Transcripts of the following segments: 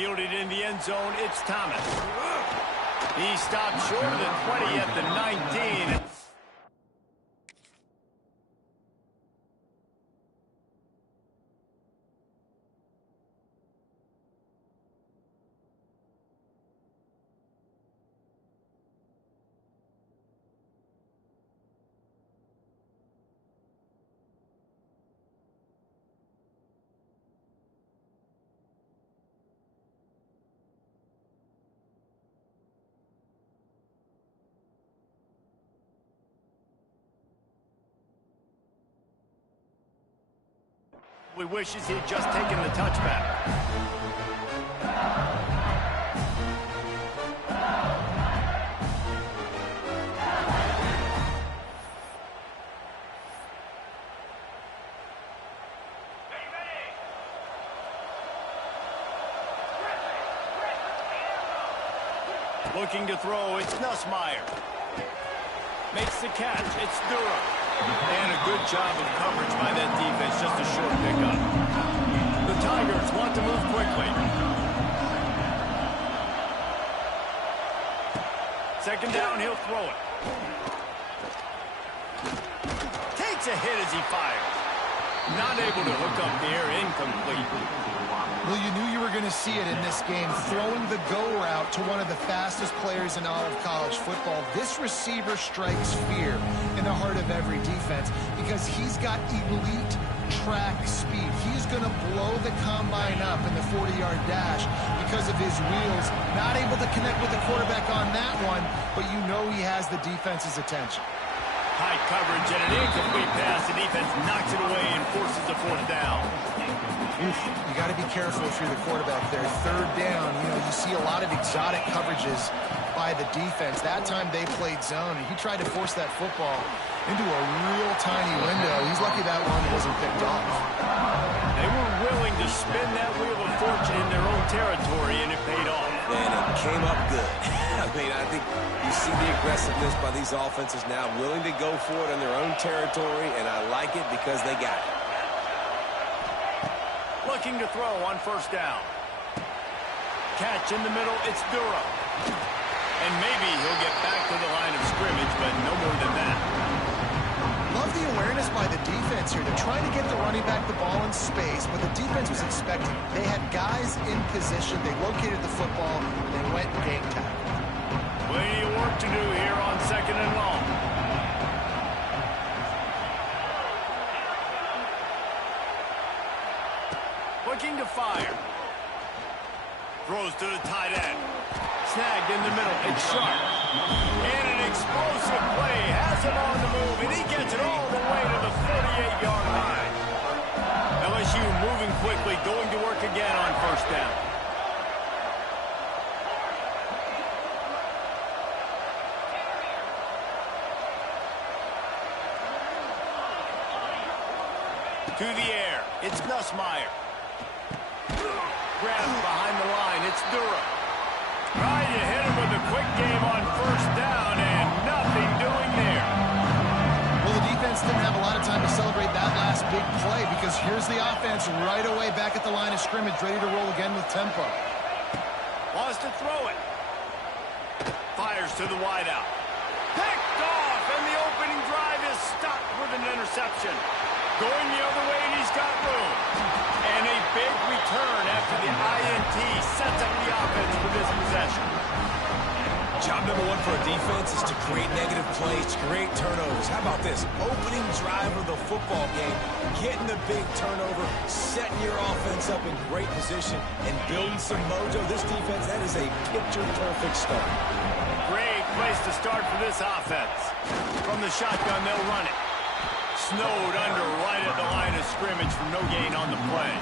Fielded in the end zone, it's Thomas. He stopped short of the 20 at the 19. He wishes he had just taken the touchback. Looking to throw, it's Nussmeier. Makes the catch, it's Durham. And a good job of coverage by that defense, just a short pickup. The Tigers want to move quickly. Second down, he'll throw it. Takes a hit as he fires. Not able to hook up the air, incomplete. Well, you knew you were going to see it in this game, throwing the go route to one of the fastest players in all of college football. This receiver strikes fear in the heart of every defense because he's got elite track speed. He's going to blow the combine up in the 40-yard dash because of his wheels. Not able to connect with the quarterback on that one, but you know he has the defense's attention. High coverage and an incomplete pass. The defense knocks it away and forces a fourth down. You got to be careful if you're the quarterback there. Third down, you see a lot of exotic coverages by the defense. That time they played zone, and he tried to force that football into a real tiny window. He's lucky that one wasn't picked off. They were willing to spin that wheel of fortune in their own territory, and it paid off. And it came up good. I think you see the aggressiveness by these offenses now, willing to go for it in their own territory, and I like it because they got it. Looking to throw on first down. Catch in the middle, it's Durham. And maybe he'll get back to the line of scrimmage, but no more than that. Love the awareness by the defense here. They're trying to get the running back the ball in space, but the defense was expecting. They had guys in position. They located the football. They went game time. Plenty of work to do here on second and long. Looking to fire. Throws to the tight end. Snagged in the middle. It's Sharp. And an explosive play. Has him on the move, and he gets it all the way to the 48-yard line. LSU moving quickly, going to work again on first down. To the air. It's Nussmeier. Grabs behind the line. It's Durham. Trying to hit him with a quick game on first down, and nothing doing there. Well, the defense didn't have a lot of time to celebrate that last big play because here's the offense right away back at the line of scrimmage, ready to roll again with tempo. Wants to throw it. Fires to the wideout. Picked off, and the opening drive is stopped with an interception. Going the other way, and he's got room. And a big return after the INT sets up the offense for this possession. Job number one for a defense is to create negative plays, to create turnovers. How about this? Opening drive of the football game, getting the big turnover, setting your offense up in great position, and building some mojo. This defense, that is a picture-perfect start. Great place to start for this offense. From the shotgun, they'll run it. Snowed under right at the line of scrimmage for no gain on the play.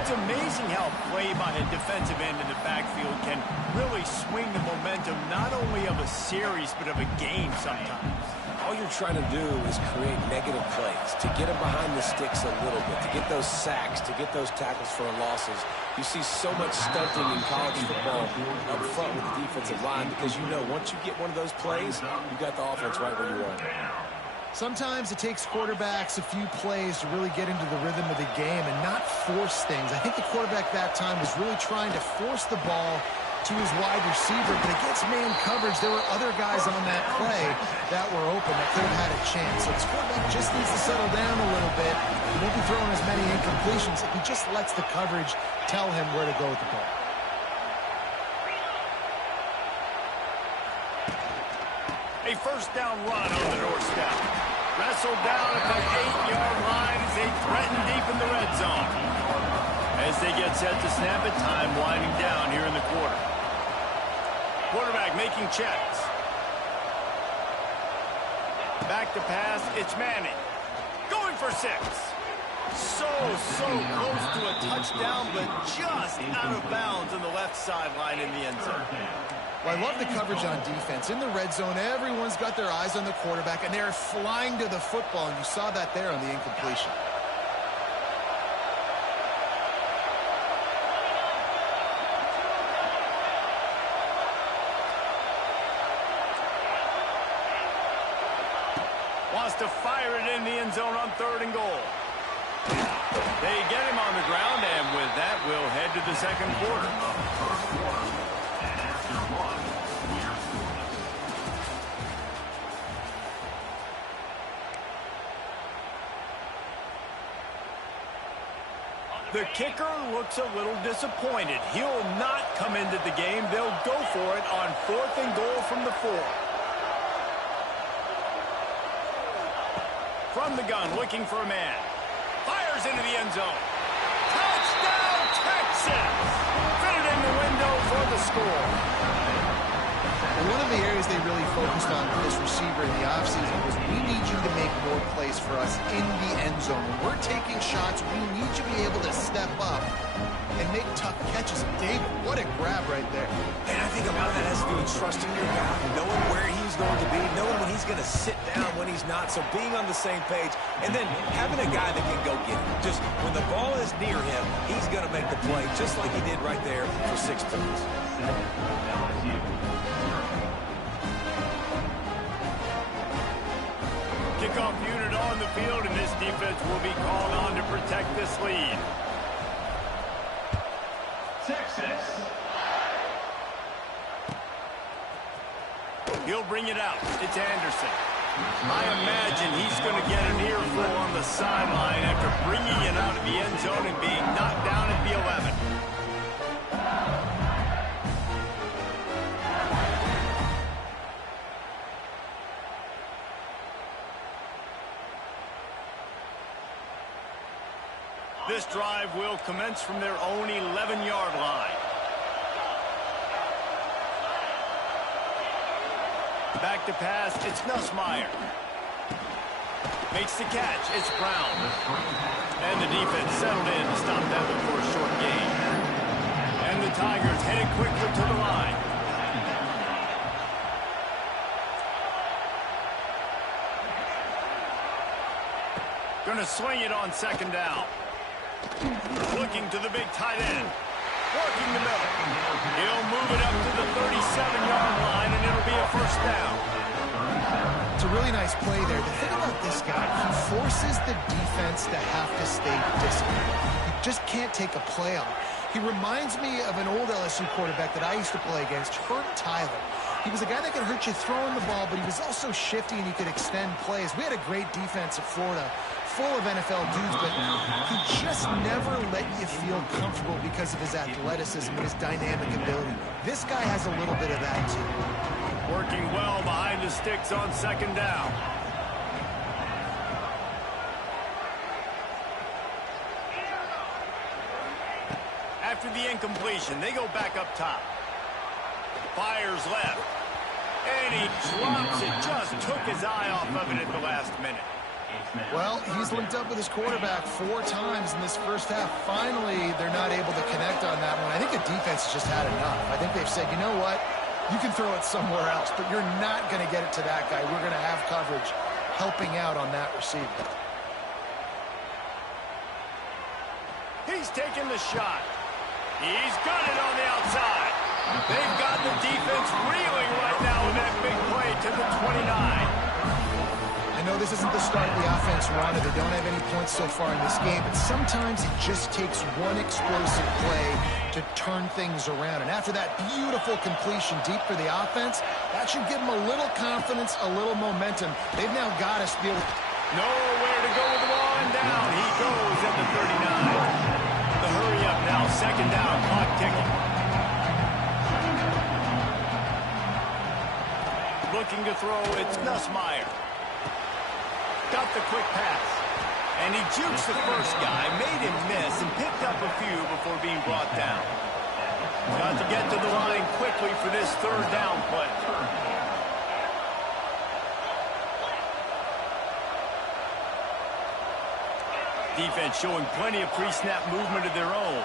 It's amazing how play by a defensive end in the backfield can really swing the momentum not only of a series but of a game sometimes. All you're trying to do is create negative plays, to get them behind the sticks a little bit, to get those sacks, to get those tackles for losses. You see so much stunting in college football up front with the defensive line because you know once you get one of those plays, you got the offense right where you want. Sometimes it takes quarterbacks a few plays to really get into the rhythm of the game and not force things. I think the quarterback that time was really trying to force the ball to his wide receiver, but against man coverage, there were other guys on that play that were open that could have had a chance. So this quarterback just needs to settle down a little bit. He won't be throwing as many incompletions if he just lets the coverage tell him where to go with the ball. A first down run on the doorstep. Wrestled down at the 8-yard line as they threaten deep in the red zone. As they get set to snap it, time winding down here in the quarter. Quarterback making checks. Back to pass, it's Manning. Going for 6. So close to a touchdown, but just out of bounds on the left sideline in the end zone. Well, I love the coverage on defense. In the red zone, everyone's got their eyes on the quarterback, and they're flying to the football, and you saw that there on the incompletion. Wants to fire it in the end zone on 3rd and goal. They get him on the ground, and with that, we'll head to the second quarter. The kicker looks a little disappointed. He'll not come into the game. They'll go for it on 4th and goal from the 4. From the gun, looking for a man. Fires into the end zone. Touchdown, Texas! Fitted in the window for the score. One of the areas they really focused on with this receiver in the offseason was we need you to make more plays for us in the end zone. When we're taking shots, we need you to be able to step up and make tough catches. And David, what a grab right there. And I think a lot of that has to do with trusting your guy, knowing where he's going to be, knowing when he's going to sit down, when he's not. So being on the same page, and then having a guy that can go get it. Just when the ball is near him, he's going to make the play, just like he did right there for 6 points. Kickoff unit on the field, and this defense will be called on to protect this lead. Texas. He'll bring it out. It's Anderson. I imagine he's going to get an earful on the sideline after bringing it out of the end zone and being knocked down at the 11. This drive will commence from their own 11-yard line. Back to pass, it's Nussmeier. Makes the catch, it's Brown. And the defense settled in to stop that one for a short gain. And the Tigers headed quickly to the line. Gonna swing it on 2nd down. Looking to the big tight end. Working the middle. He'll move it up to the 37-yard line, and it'll be a first down. It's a really nice play there. The thing about this guy, he forces the defense to have to stay disciplined. You just can't take a play on him. He reminds me of an old LSU quarterback that I used to play against, Herb Tyler. He was a guy that could hurt you throwing the ball, but he was also shifty and he could extend plays. We had a great defense at Florida, full of NFL dudes, but he just never let you feel comfortable because of his athleticism and his dynamic ability. This guy has a little bit of that, too. Working well behind the sticks on 2nd down. After the incompletion, they go back up top. Fires left. And he drops it. Just took his eye off of it at the last minute. Well, he's linked up with his quarterback 4 times in this first half. Finally, they're not able to connect on that one. I think the defense has just had enough. I think they've said, you know what? You can throw it somewhere else, but you're not going to get it to that guy. We're going to have coverage helping out on that receiver. He's taking the shot. He's got it on the outside. They've got the defense reeling right now with that big play to the 29. I know this this isn't the start the offense wanted. They don't have any points so far in this game, but sometimes it just takes one explosive play to turn things around. And after that beautiful completion deep for the offense, that should give them a little confidence, a little momentum. They've now got to be able to... Nowhere to go with the ball, and down he goes at the 39. The hurry up now, second down, clock ticking. Looking to throw, it's Nussmeier. Got the quick pass. And he jukes the first guy, made him miss, and picked up a few before being brought down. Got to get to the line quickly for this third down play. Defense showing plenty of pre-snap movement of their own.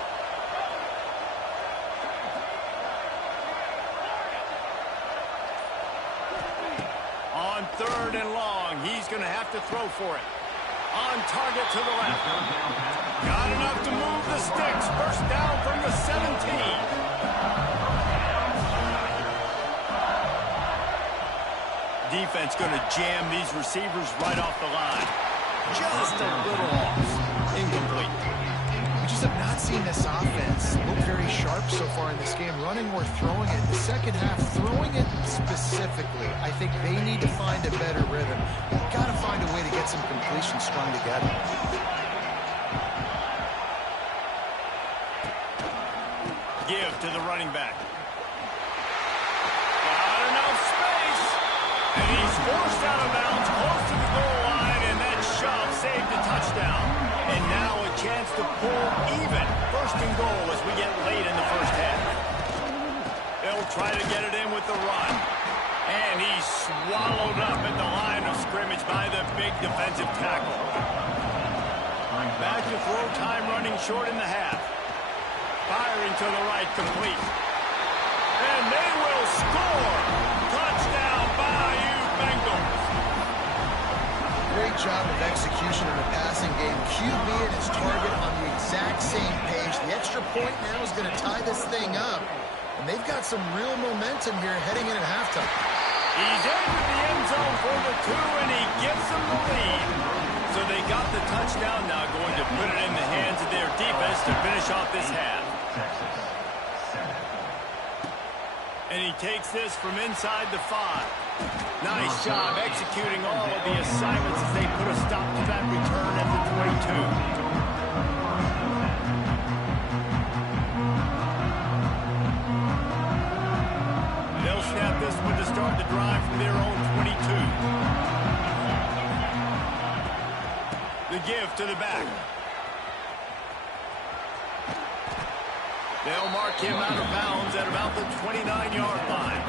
On third and long, he's going to have to throw for it. On target to the left. Got enough to move the sticks. First down from the 17. Defense going to jam these receivers right off the line. Just a little off. Incomplete. We just have not seen this offense look very sharp so far in this game, running or throwing it. The second half, throwing it specifically, I think they need to find a better rhythm. They've got to find a way to get some completion strung together. Give to the running back. Got enough space. And he's forced out of bounds close to the goal line, and that shove saved a touchdown. And now a chance to pull even. First and goal as we get late in the first half. They'll try to get it in with the run. And he's swallowed up at the line of scrimmage by the big defensive tackle. Back to throw time, running short in the half. Firing to the right, complete. And they will score. Touchdown, Bayou Bengals. Great job of execution in the passing game. QB and his target on the exact same page. The extra point now is going to tie this thing up. And they've got some real momentum here heading in at halftime. He's into the end zone for the 2, and he gives them the lead. So they got the touchdown, now going to put it in the hands of their defense to finish off this half. And he takes this from inside the 5. Nice job executing all of the assignments as they put a stop to that return at the 22. They'll snap this one to start the drive from their own 22. The give to the back. They'll mark him out of bounds at about the 29-yard line.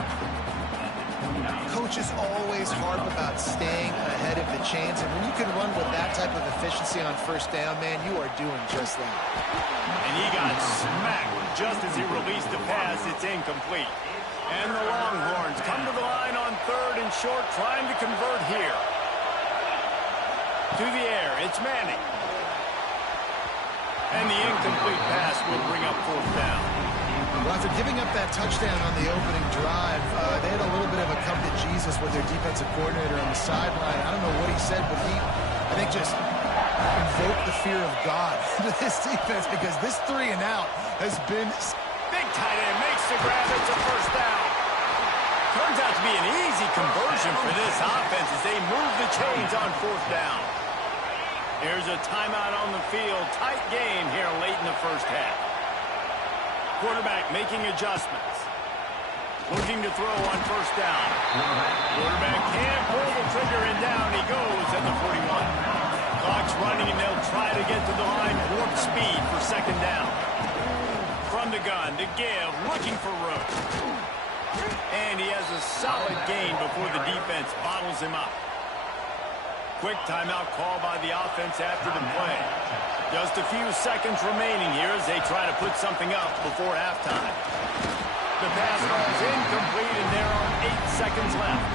Coaches always harp about staying ahead of the chains, and when you can run with that type of efficiency on first down, man, you are doing just that. And he got smacked just as he released the pass. It's incomplete. And the Longhorns come to the line on third and short, trying to convert here. To the air, it's Manning. And the incomplete pass will bring up fourth down. Well, after giving up that touchdown on the opening drive, they had a little bit of a come to Jesus with their defensive coordinator on the sideline. I don't know what he said, but he, I think, just invoked the fear of God into this defense, because this 3 and out has been... Big tight end makes the grab. It's a first down. Turns out to be an easy conversion for this offense as they move the chains on fourth down. Here's a timeout on the field. Tight game here late in the first half. Quarterback making adjustments. Looking to throw on first down. Quarterback can't pull the trigger, and down he goes at the 41. Clock's running, and they'll try to get to the line warp speed for second down. From the gun, to give, looking for room. And he has a solid gain before the defense bottles him up. Quick timeout call by the offense after the play. Just a few seconds remaining here as they try to put something up before halftime. The pass ball's incomplete, and there are 8 seconds left.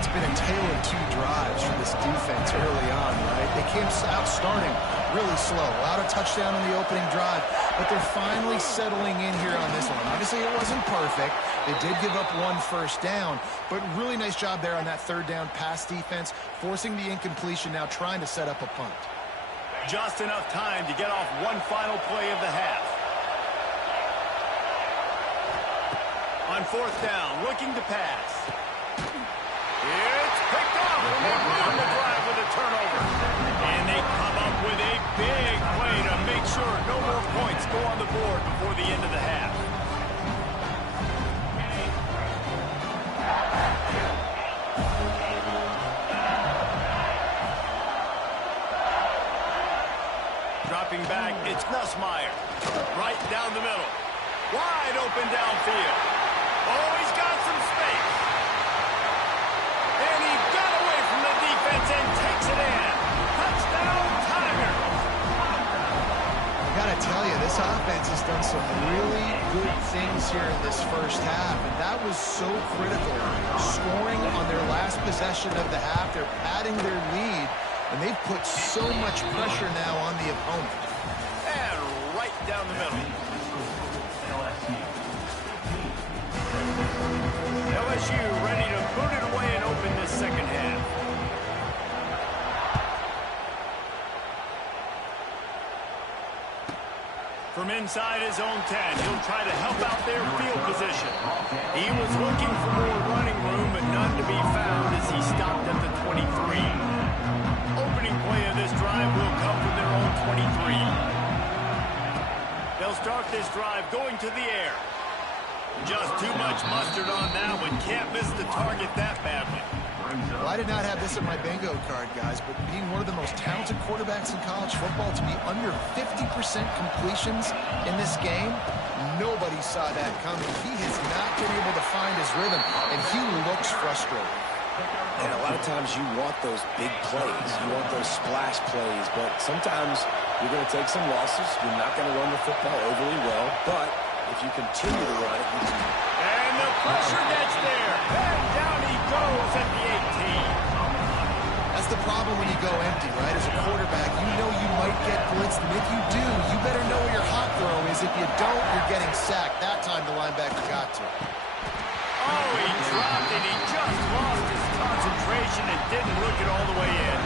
It's been a tale of 2 drives for this defense early on, right? They came out starting really slow. Allowed a touchdown on the opening drive, but they're finally settling in here on this one. Obviously, it wasn't perfect. They did give up one first down, but really nice job there on that third down pass defense, forcing the incompletion, now trying to set up a punt. Just enough time to get off one final play of the half. On fourth down, looking to pass. It's picked up, and they ruin the drive with a turnover. And they come up with a big play to make sure no more points go on the board before the end of the half. Dropping back, it's Nussmeier. Right down the middle. Wide open downfield. Oh, he's got some space. And he got away from the defense and takes it in. Touchdown, Tigers. I gotta tell you, this offense has done some really good things here in this first half, and that was so critical. Scoring on their last possession of the half, they're padding their lead, and they've put so much pressure now on the opponent. And right down the middle. LSU ready to boot it away and open this second half. From inside his own 10, he'll try to help out their field position. He was looking for more running room, but none to be found as he stopped at the 23. Opening play of this drive will come from their own 23. They'll start this drive going to the air. Just too much mustard on that one. Can't miss the target that badly. Well, I did not have this in my bingo card, guys, but being one of the most talented quarterbacks in college football, to be under 50% completions in this game, nobody saw that coming. He has not been able to find his rhythm, and he looks frustrated. And a lot of times you want those big plays. You want those splash plays, but sometimes you're going to take some losses. You're not going to run the football overly well, but if you continue to run it, you can... And the pressure gets there. And down he goes at the 18. That's the problem when you go empty, right? As a quarterback, you know you might get blitzed, and if you do, you better know where your hot throw is. If you don't, you're getting sacked. That time the linebacker got to. Oh, he dropped it. He just lost his concentration and didn't look it all the way in.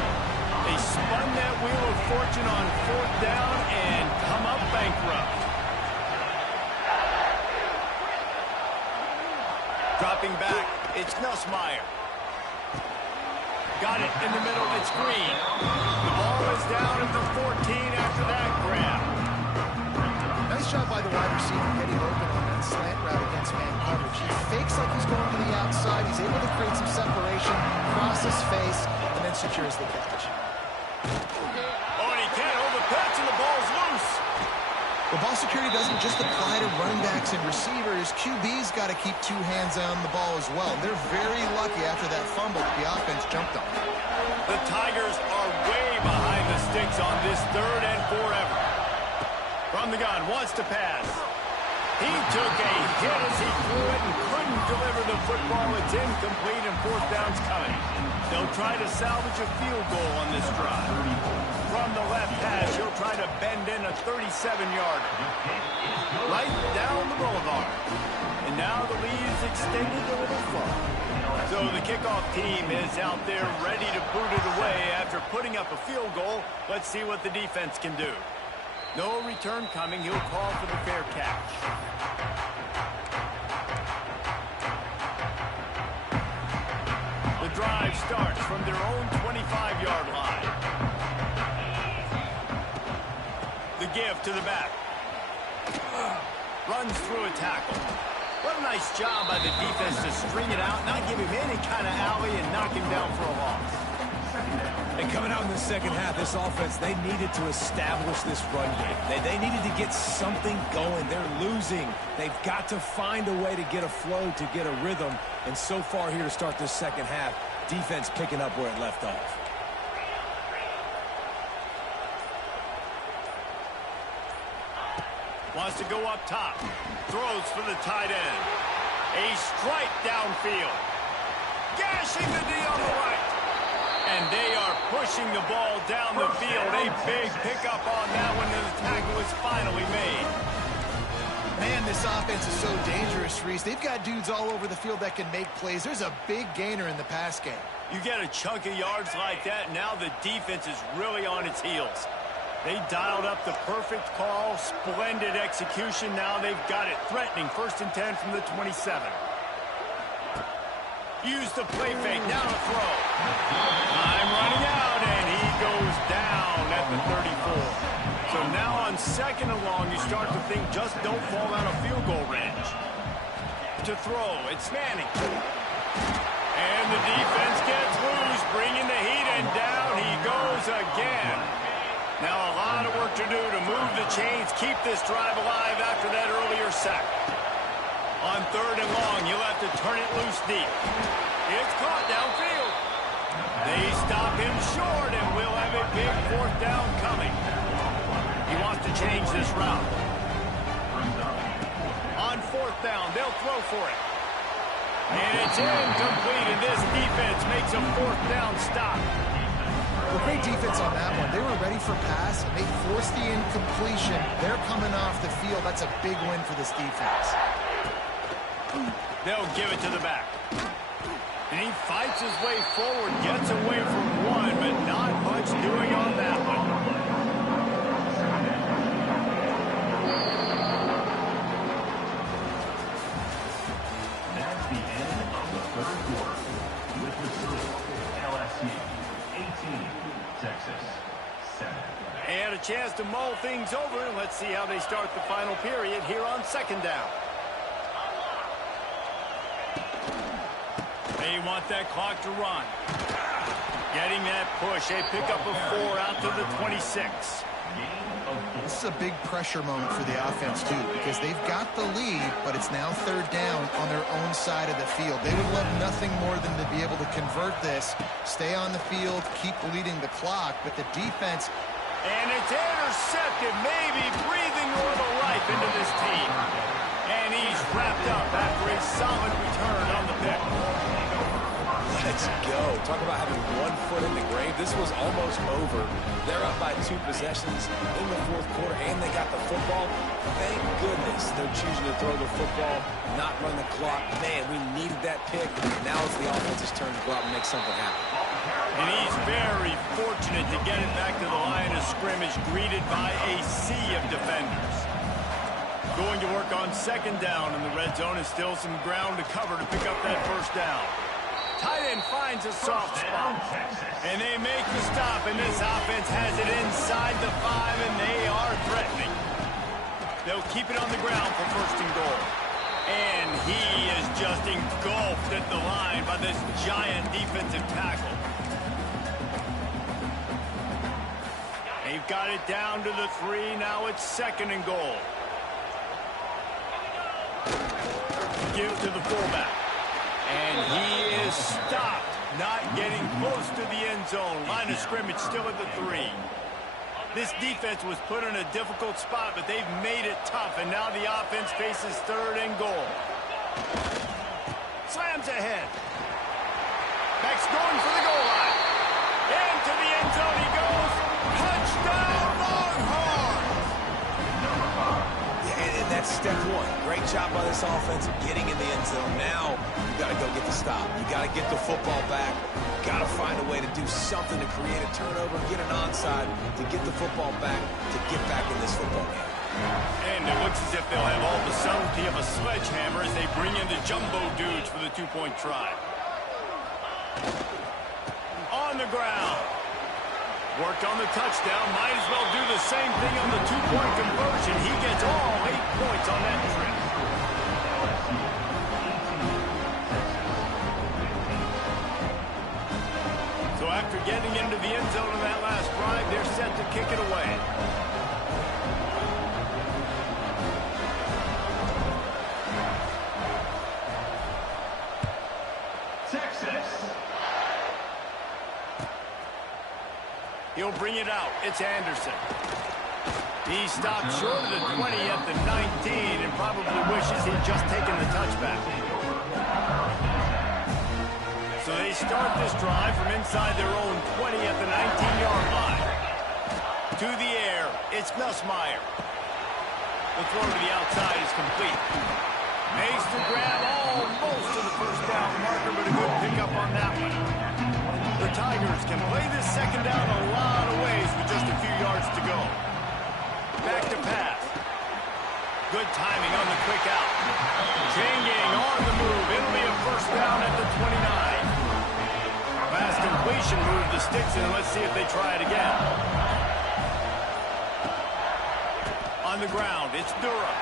They spun that wheel of fortune on fourth down and come up bankrupt. Dropping back, it's Nussmeier. Got it in the middle, it's Green. The ball is down at the 14 after that grab. Nice job by the wide receiver getting open on that slant route against man coverage. He fakes like he's going to the outside. He's able to create some separation, cross his face, and then secures the catch. Oh, and he can't hold the pitch, and the ball's loose. The ball security doesn't just apply to running backs and receivers. QB's got to keep two hands on the ball as well. They're very lucky after that fumble the offense jumped on. The Tigers are way behind the sticks on this third and forever. From the gun, wants to pass. He took a hit as he threw it and couldn't deliver the football. It's incomplete and fourth down's coming. They'll try to salvage a field goal on this drive. From the left hash, he'll try to bend in a 37-yarder. Right down the boulevard. And now the lead's extended a little far. So the kickoff team is out there ready to boot it away after putting up a field goal. Let's see what the defense can do. No return coming. He'll call for the fair catch. The drive starts from their own 25-yard line. The give to the back. Runs through a tackle. What a nice job by the defense to string it out, not give him any kind of alley, and knock him down for a loss. And coming out in the second half, this offense, they needed to establish this run game. They needed to get something going. They're losing. They've got to find a way to get a flow, to get a rhythm. And so far here to start this second half, defense picking up where it left off. Wants to go up top. Throws for the tight end. A strike downfield. Gashing the D on the right. And they are pushing the ball down the field. A big pickup on that one, and the tackle is finally made. Man, this offense is so dangerous, Reese. They've got dudes all over the field that can make plays. There's a big gainer in the pass game. You get a chunk of yards like that, now the defense is really on its heels. They dialed up the perfect call, splendid execution. Now they've got it threatening. 1st and 10 from the 27. Use the play fake, now to throw. Time running out, and he goes down at the 34. So now on 2nd and long, you start to think just don't fall out of field goal range. To throw, it's Manning. And the defense gets loose, bringing the heat, and down he goes again. Now a lot of work to do to move the chains, keep this drive alive after that earlier sack. On 3rd and long, you'll have to turn it loose deep. It's caught downfield. They stop him short, and we'll have a big 4th down coming. He wants to change this route. On 4th down, they'll throw for it. And it's incomplete, and this defense makes a 4th down stop. Well, great defense on that one. They were ready for pass, and they forced the incompletion. They're coming off the field. That's a big win for this defense. They'll give it to the back. And he fights his way forward, gets away from one, but not much doing on that one. That's the end of the 3rd quarter. With the score, LSU 18, Texas 7. And a chance to mull things over. Let's see how they start the final period here on 2nd down. They want that clock to run. Getting that push. A pickup of 4 out to the 26. This is a big pressure moment for the offense, too, because they've got the lead, but it's now 3rd down on their own side of the field. They would love nothing more than to be able to convert this, stay on the field, keep leading the clock, but the defense... And it's intercepted, maybe breathing a little life into this team. And he's wrapped up after a solid return on the pick. Let's go. Talk about having 1 foot in the grave. This was almost over. They're up by 2 possessions in the 4th quarter, and they got the football. Thank goodness they're choosing to throw the football, not run the clock. Man, we needed that pick. Now it's the offense's turn to go out and make something happen. And he's very fortunate to get it back to the line of scrimmage, greeted by a sea of defenders. Going to work on 2nd down in the red zone, and still some ground to cover to pick up that 1st down. Tight end finds a soft spot. And they make the stop, and this offense has it inside the 5, and they are threatening. They'll keep it on the ground for 1st and goal. And he is just engulfed at the line by this giant defensive tackle. They've got it down to the 3. Now it's 2nd and goal. Give to the fullback. And he is stopped, not getting close to the end zone. Line of scrimmage still at the 3. This defense was put in a difficult spot, but they've made it tough, and now the offense faces 3rd and goal. Slams ahead. Back's going for the goal line. Into the end zone he goes. Touchdown, Longhorns! Yeah, and that's step 1. Great job by this offense of getting in the end zone. Now you got to go get the stop. You got to get the football back. Got to find a way to do something to create a turnover, get an onside, to get the football back, to get back in this football game. And it looks as if they'll have all the subtlety of a sledgehammer as they bring in the jumbo dudes for the 2-point try. On the ground. Worked on the touchdown. Might as well do the same thing on the 2-point conversion. He gets all 8 points on that trip. So after getting into the end zone in that last drive, they're set to kick it away. Texas. He'll bring it out. It's Anderson. He stopped short of the 20 at the 19 and probably wishes he'd just taken the touchback. So So they start this drive from inside their own 20 at the 19-yard line. To the air, it's Nussmeier. The throw to the outside is complete. Makes the grab almost to the first down marker, but a good pickup on that one. The Tigers can play this second down a lot of ways with just a few yards to go. Back to pass. Good timing on the quick out. Chain gang on the move. It'll be a first down at the 29. Last completion moved the sticks in. Let's see if they try it again. On the ground, it's Durham.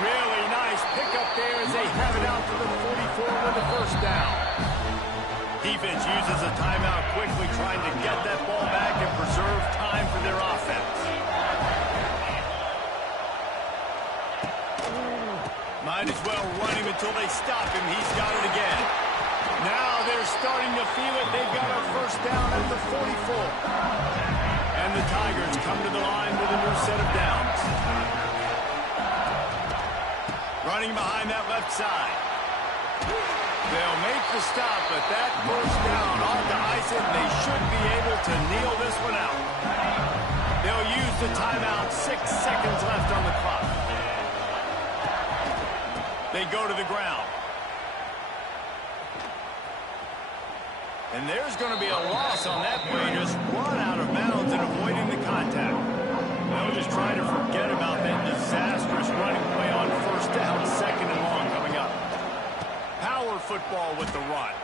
Really nice pickup there as they have it out to the 44 with the first down. Defense uses a timeout quickly, trying to get that ball back and preserve time for their offense. Might as well run him until they stop him. He's got it again. Now they're starting to feel it. They've got a first down at the 44. And the Tigers come to the line with a new set of downs. Running behind that left side. They'll make the stop, but that first down ought to ice it, and they should be able to kneel this one out. They'll use the timeout. 6 seconds left on the clock. They go to the ground. And there's going to be a loss on that play. Just run out of bounds and avoiding the contact. They'll just try to forget about that disastrous running play on first down, second and long coming up. Power football with the run.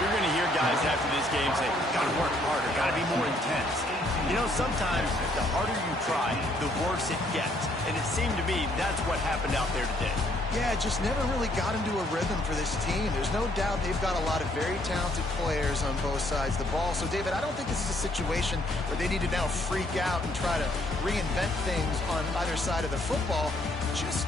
You're going to hear guys after this game say, got to work harder, got to be more intense. You know, sometimes the harder you try, the worse it gets. And it seemed to me that's what happened out there today. Yeah, just never really got into a rhythm for this team. There's no doubt they've got a lot of very talented players on both sides of the ball. So, David, I don't think this is a situation where they need to now freak out and try to reinvent things on either side of the football. Just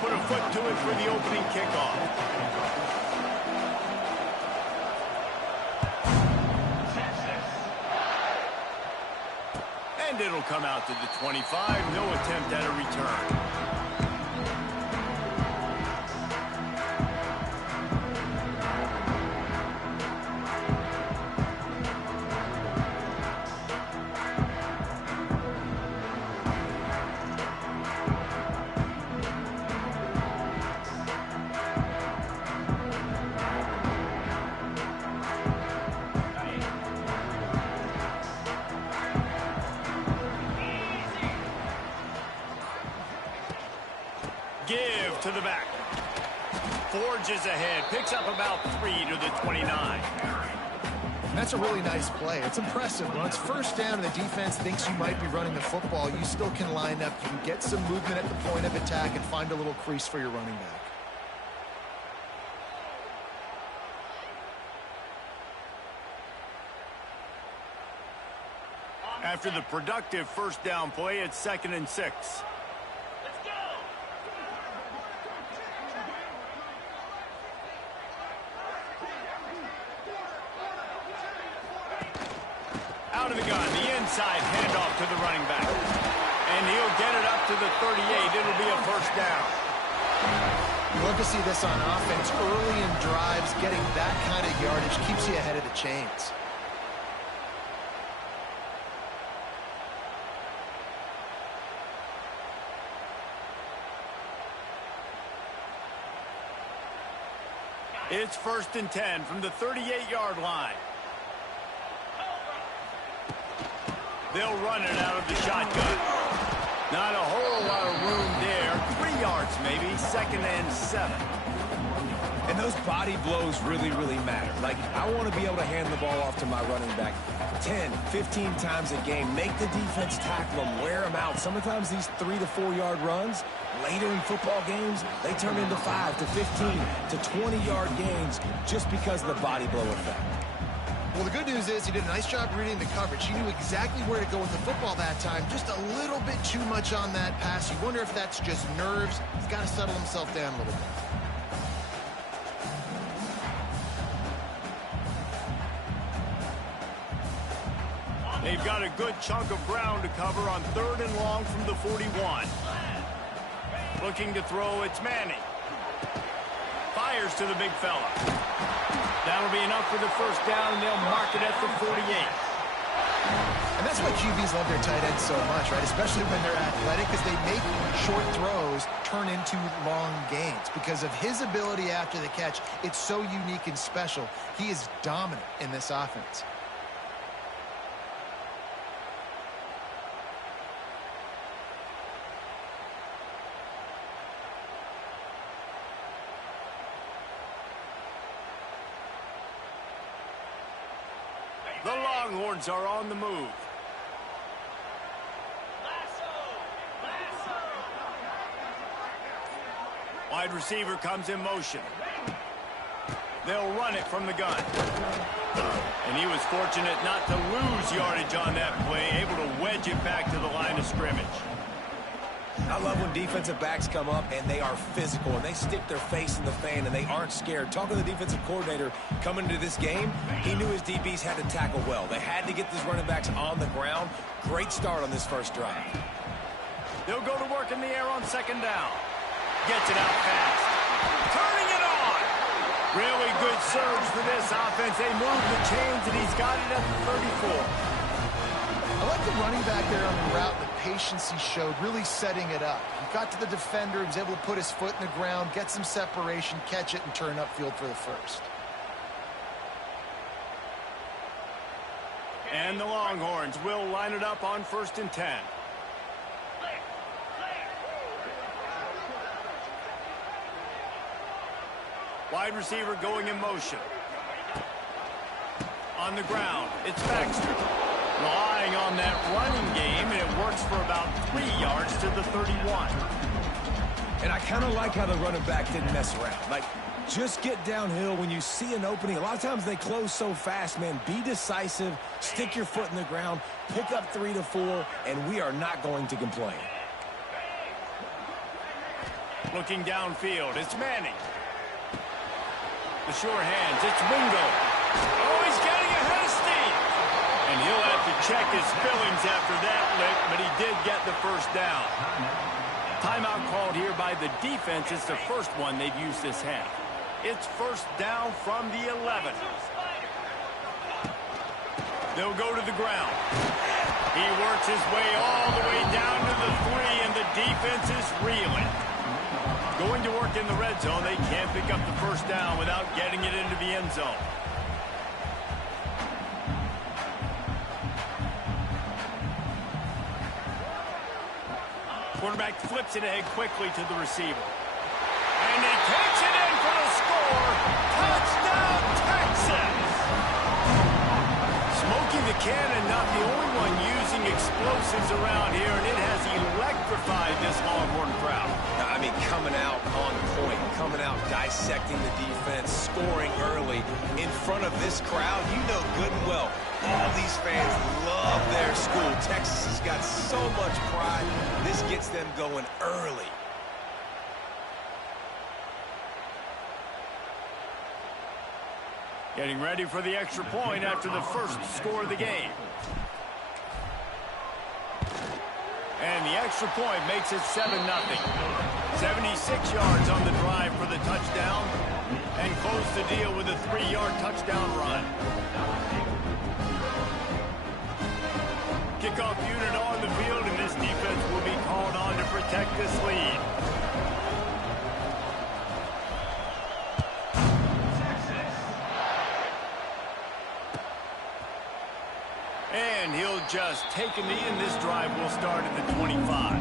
put a foot to it for the opening kickoff. And it'll come out to the 25. No attempt at a return. Give to the back. Forges ahead. Picks up about 3 to the 29. And that's a really nice play. It's impressive. When it's first down and the defense thinks you might be running the football, you still can line up. You can get some movement at the point of attack and find a little crease for your running back. After the productive first down play, it's 2nd and 6. out of the gun. The inside handoff to the running back. And he'll get it up to the 38. It'll be a first down. You love to see this on offense. Early in drives, getting that kind of yardage keeps you ahead of the chains. It's 1st and 10 from the 38-yard line. They'll run it out of the shotgun. Not a whole lot of room there. 3 yards maybe, 2nd and 7. And those body blows really, really matter. Like, I want to be able to hand the ball off to my running back 10, 15 times a game. Make the defense tackle them, wear them out. Sometimes these 3 to 4 yard runs, later in football games, they turn into 5 to 15 to 20-yard gains just because of the body blow effect. Well, the good news is he did a nice job reading the coverage. He knew exactly where to go with the football that time. Just a little bit too much on that pass. You wonder if that's just nerves. He's got to settle himself down a little bit. They've got a good chunk of ground to cover on 3rd and long from the 41. Looking to throw, it's Manning. Fires to the big fella. That'll be enough for the first down, and they'll mark it at the 48. And that's why QBs love their tight ends so much, right? Especially when they're athletic, because they make short throws turn into long gains. Because of his ability after the catch, it's so unique and special. He is dominant in this offense. The Longhorns are on the move. Wide receiver comes in motion. They'll run it from the gun. And he was fortunate not to lose yardage on that play, able to wedge it back to the line of scrimmage. I love when defensive backs come up and they are physical and they stick their face in the fan and they aren't scared. Talking to the defensive coordinator coming into this game, he knew his DBs had to tackle well. They had to get these running backs on the ground. Great start on this first drive. They'll go to work in the air on 2nd down. Gets it out fast. Turning it on. Really good surge for this offense. They move the chains and he's got it at the 34. I like the running back there on the route, the patience he showed, really setting it up. He got to the defender, he was able to put his foot in the ground, get some separation, catch it, and turn upfield for the first. And the Longhorns will line it up on 1st and 10. Wide receiver going in motion. On the ground, it's Baxter. Relying on that running game, and it works for about 3 yards to the 31. And I kind of like how the running back didn't mess around. Like, just get downhill when you see an opening. A lot of times they close so fast, man. Be decisive, stick your foot in the ground, pick up 3 to 4, and we are not going to complain. Looking downfield, it's Manning. The sure hands, it's Wingo. Oh, he's getting ahead of steam. And he'll have to check his fillings after that lick, but he did get the first down. Timeout called here by the defense. It's the first one they've used this half. It's 1st down from the 11. They'll go to the ground. He works his way all the way down to the 3, and the defense is reeling. Going to work in the red zone, they can't pick up the first down without getting it into the end zone. Quarterback flips it ahead quickly to the receiver. And he takes it in for the score. Touchdown, Texas! Smokey the Cannon, not the only one using explosives around here, and it has electrified this Longhorn crowd. I mean, coming out on point, coming out dissecting the defense, scoring early in front of this crowd. You know good and well, all these fans love their school. Texas has got so much pride. This gets them going early. Getting ready for the extra point after the first score of the game. And the extra point makes it 7-0. 76 yards on the drive for the touchdown. And close the deal with a 3-yard touchdown run. Kickoff unit on the field, and this defense will be called on to protect this lead. And he'll just take a knee, and this drive will start at the 25.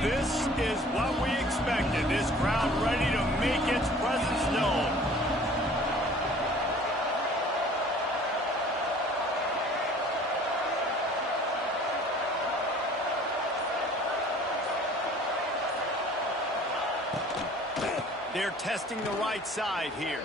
This is what we expected. This crowd ready to make its presence known. They're testing the right side here.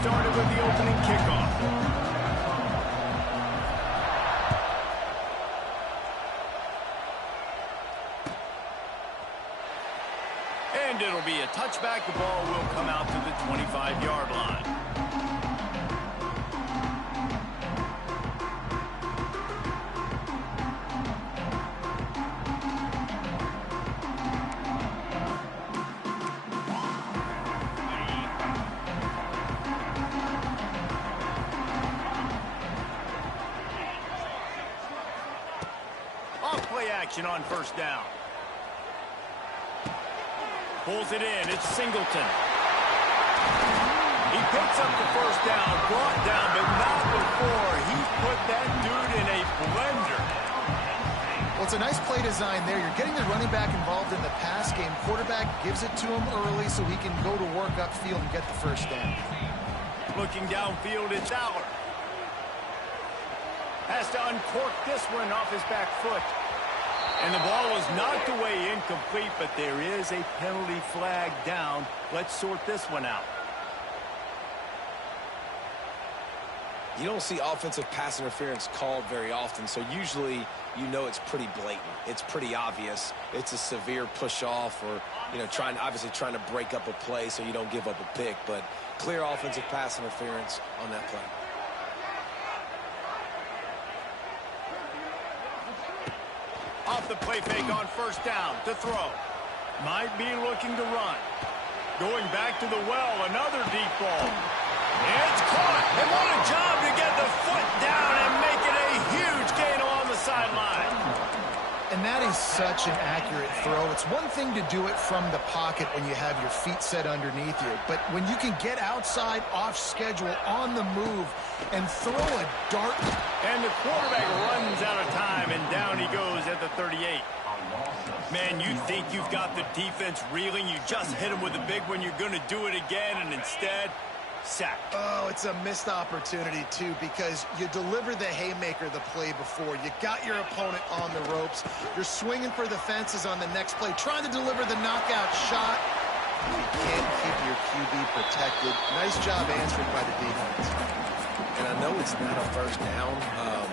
Started with the opening kickoff. And it'll be a touchback. The ball will come out to the 25-yard line. Action on first down. Pulls it in. It's Singleton. He picks up the first down, brought down, but not before he put that dude in a blender. Well, it's a nice play design there. You're getting the running back involved in the pass game. Quarterback gives it to him early so he can go to work upfield and get the first down. Looking downfield, it's Aller. Has to uncork this one off his back foot. And the ball was knocked away incomplete, but there is a penalty flag down. Let's sort this one out. You don't see offensive pass interference called very often, so usually you know it's pretty blatant. It's pretty obvious. It's a severe push-off or, obviously trying to break up a play so you don't give up a pick, but clear offensive pass interference on that play. Off the play fake on first down to throw. Might be looking to run. Going back to the well, another deep ball. It's caught. And what a job to get the foot down and make it a huge gain along the sideline. And that is such an accurate throw. It's one thing to do it from the pocket when you have your feet set underneath you, but when you can get outside, off schedule, on the move, and throw a dart. And the quarterback runs out of time, and down he goes at the 38. A loss of Man, you think you've got the defense reeling. You just hit them with a big one. You're going to do it again, and instead, sack. Oh, it's a missed opportunity, too, because you deliver the haymaker the play before. You got your opponent on the ropes. You're swinging for the fences on the next play, trying to deliver the knockout shot. You can't keep your QB protected. Nice job answering by the defense. And I know it's not a first down,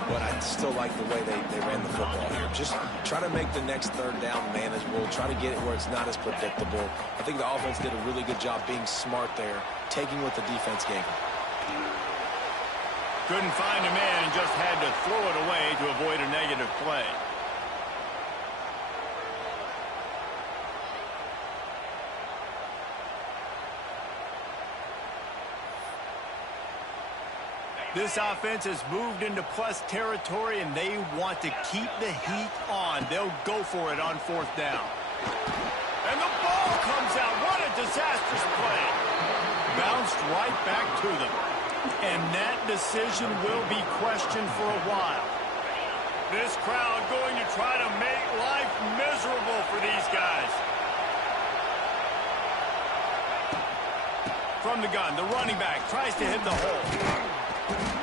but I still like the way they ran the football here. Just try to make the next third down manageable. Try to get it where it's not as predictable. I think the offense did a really good job being smart there, taking what the defense gave them. Couldn't find a man and just had to throw it away to avoid a negative play. This offense has moved into plus territory, and they want to keep the heat on. They'll go for it on fourth down. And the ball comes out. What a disastrous play. Bounced right back to them. And that decision will be questioned for a while. This crowd going to try to make life miserable for these guys. From the gun, the running back tries to hit the hole.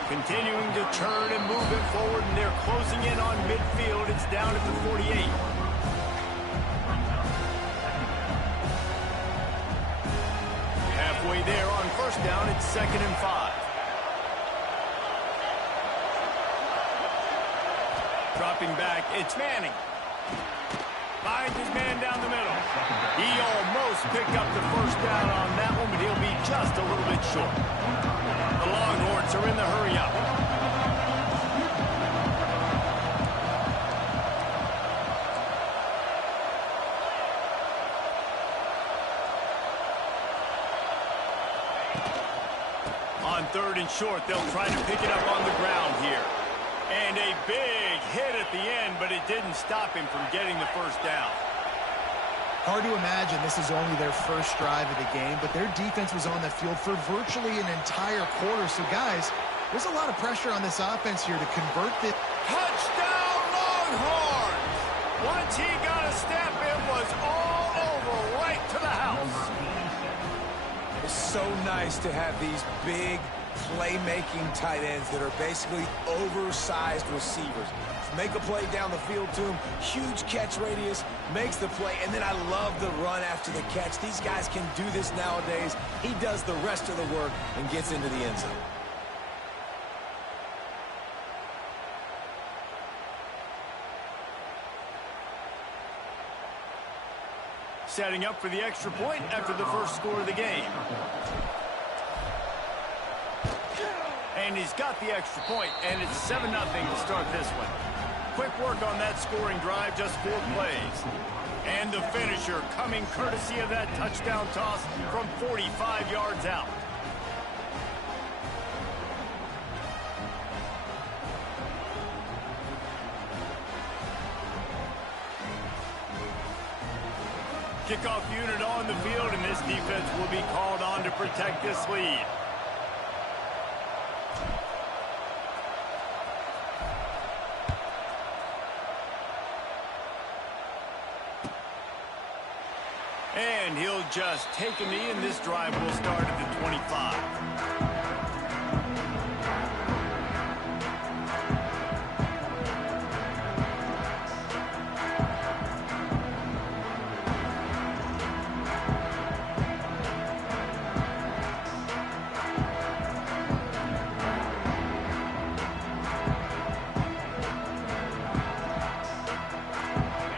Continuing to turn and move it forward, and they're closing in on midfield. It's down at the 48. Halfway there on first down, it's 2nd and 5. Dropping back, it's Manning. Finds his man down the middle. He almost picked up the first down on that one, but he'll be just a little bit short. The Longhorns are in the hurry-up. On 3rd and short, they'll try to pick it up on the ground here. And a big hit at the end, but it didn't stop him from getting the first down. Hard to imagine this is only their first drive of the game, but their defense was on the field for virtually an entire quarter. So, guys, there's a lot of pressure on this offense here to convert this. Touchdown, Longhorns! Once he got a step, it was all over, right to the house. It's so nice to have these big, playmaking tight ends that are basically oversized receivers. Make a play down the field to him, huge catch radius, makes the play, and then I love the run after the catch. These guys can do this nowadays. He does the rest of the work and gets into the end zone. Setting up for the extra point after the first score of the game. And he's got the extra point, and it's 7-0 to start this one. Quick work on that scoring drive, just 4 plays. And the finisher coming courtesy of that touchdown toss from 45 yards out. Kickoff unit on the field, and this defense will be called on to protect this lead. And he'll just take a knee, and this drive will start at the 25.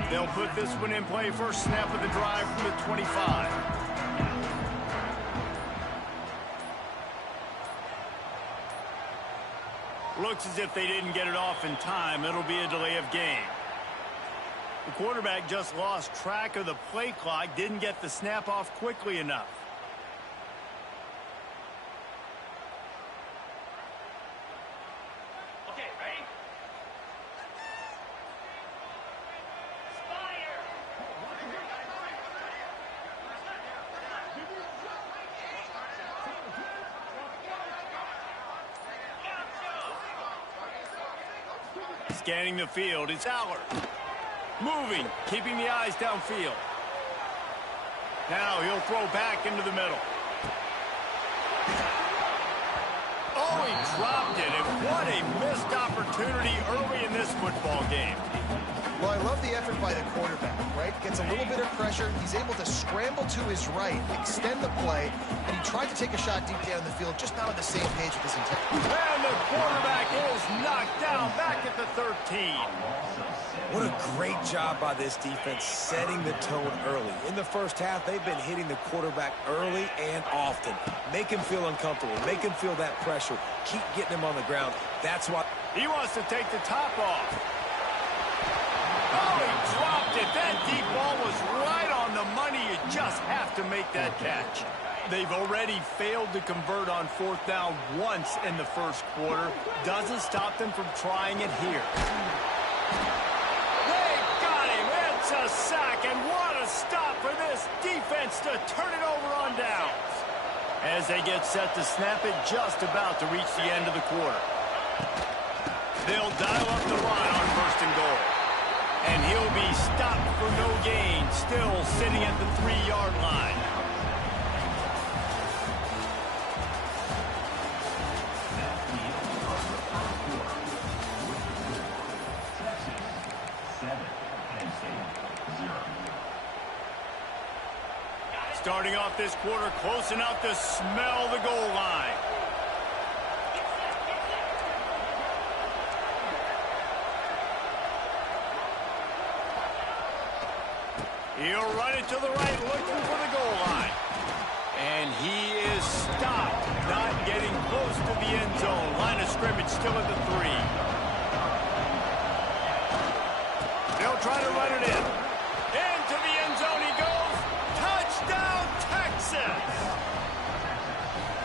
They'll put this one in play. First snap of the drive from the 25. Looks as if they didn't get it off in time. It'll be a delay of game. The quarterback just lost track of the play clock, didn't get the snap off quickly enough. Scanning the field, it's Allard. Moving, keeping the eyes downfield. Now he'll throw back into the middle. Oh, he dropped it, and what a missed opportunity early in this football game. Well, I love the effort by the quarterback, right? Gets a little bit of pressure. He's able to scramble to his right, extend the play, and he tried to take a shot deep down the field, just not on the same page with his intent. And the quarterback is knocked down back at the 13. What a great job by this defense setting the tone early. In the first half, they've been hitting the quarterback early and often. Make him feel uncomfortable. Make him feel that pressure. Keep getting him on the ground. That's why he wants to take the top off. Oh, he dropped it. That deep ball was right on the money. You just have to make that catch. They've already failed to convert on 4th down once in the first quarter. Doesn't stop them from trying it here. It's a sack, and what a stop for this defense to turn it over on downs. As they get set to snap it, just about to reach the end of the quarter. They'll dial up the run on 1st and goal. And he'll be stopped for no gain, still sitting at the 3-yard line. Starting off this quarter close enough to smell the goal line. He'll run it to the right, looking for the goal line. And he is stopped, not getting close to the end zone. Line of scrimmage still at the 3. They'll try to run it in. Into the end zone he goes. Touchdown, Texas!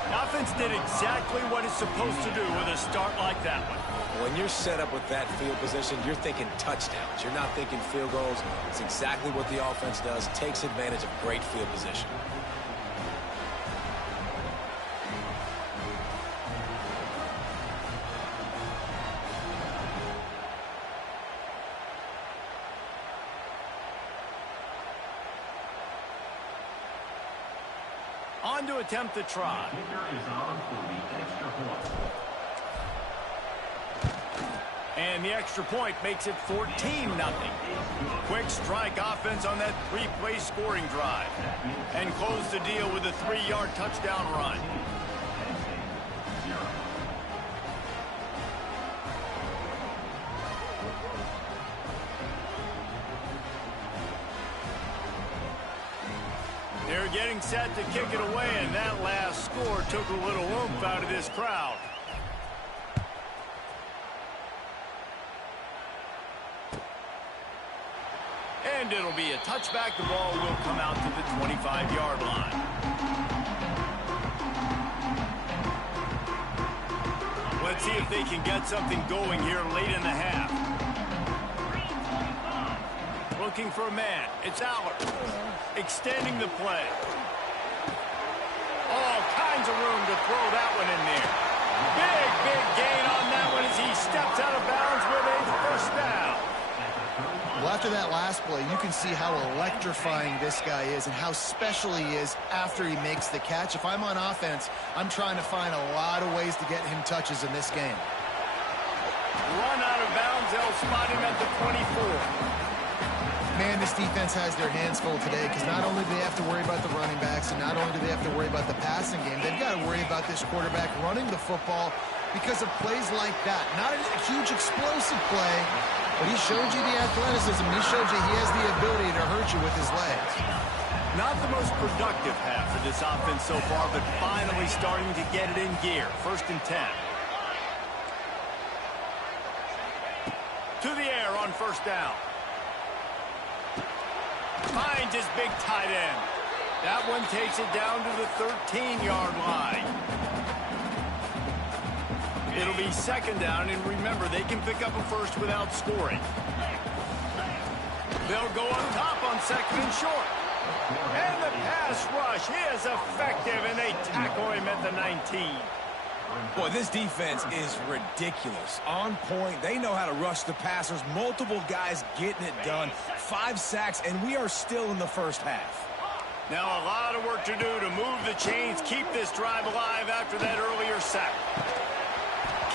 Offense did exactly what it's supposed to do with a start like that one. when you're set up with that field position, you're thinking touchdowns. You're not thinking field goals. It's exactly what the offense does. Takes advantage of great field position. On to attempt the try. And the extra point makes it 14-0. Quick strike offense on that three-play scoring drive. And close the deal with a 3-yard touchdown run. They're getting set to kick it away, and that last score took a little oomph out of this crowd. And it'll be a touchback. The ball will come out to the 25-yard line. Let's see if they can get something going here late in the half. Looking for a man. It's Aller. Extending the play. All kinds of room to throw that one in there. Big gain on that one as he steps out of bounds with a first down. Well, after that last play, you can see how electrifying this guy is and how special he is after he makes the catch. If I'm on offense, I'm trying to find a lot of ways to get him touches in this game. Run out of bounds. They'll spot him at the 24. Man, this defense has their hands full today because not only do they have to worry about the running backs and not only do they have to worry about the passing game, they've got to worry about this quarterback running the football because of plays like that. Not a huge explosive play, but he showed you the athleticism. He showed you he has the ability to hurt you with his legs. Not the most productive half of this offense so far, but finally starting to get it in gear. 1st and 10. To the air on 1st down. Finds his big tight end. That one takes it down to the 13-yard line. It'll be 2nd down, and remember, they can pick up a first without scoring. They'll go up top on 2nd and short. And the pass rush is effective, and they tackle him at the 19. Boy, this defense is ridiculous. On point. They know how to rush the passers. Multiple guys getting it done. 5 sacks, and we are still in the first half. Now a lot of work to do to move the chains, keep this drive alive after that earlier sack.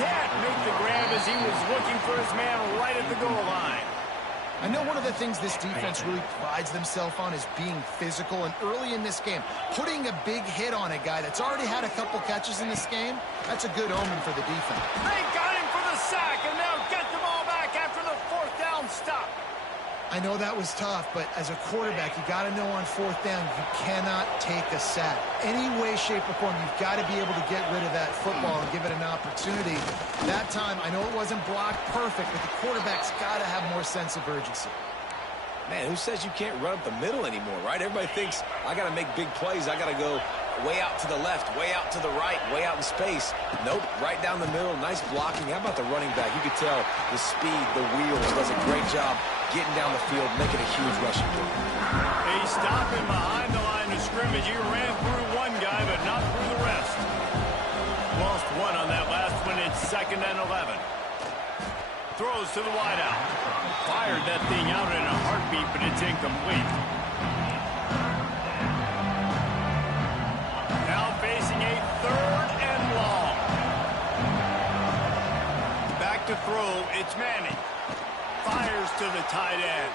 Can't make the grab as he was looking for his man right at the goal line. I know one of the things this defense really prides themselves on is being physical, and early in this game, putting a big hit on a guy that's already had a couple catches in this game, that's a good omen for the defense. They got him for the sack, and now get the ball back after the 4th down stop. I know that was tough, but as a quarterback, you got to know on 4th down, you cannot take a sack. Any way, shape, or form, you've got to be able to get rid of that football and give it an opportunity. That time, I know it wasn't blocked perfect, but the quarterback's got to have more sense of urgency. Man, who says you can't run up the middle anymore, right? Everybody thinks, I got to make big plays. I got to go way out to the left, way out to the right, way out in space. Nope, right down the middle. Nice blocking. How about the running back? You could tell the speed, the wheels, does a great job getting down the field, making a huge rushing play. He's stopping behind the line of scrimmage. He ran through one guy, but not through the rest. Lost one on that last one. It's 2nd and 11. Throws to the wideout. Fired that thing out in a heartbeat, but it's incomplete. Now facing a 3rd and long. Back to throw. It's Manning. Fires to the tight end.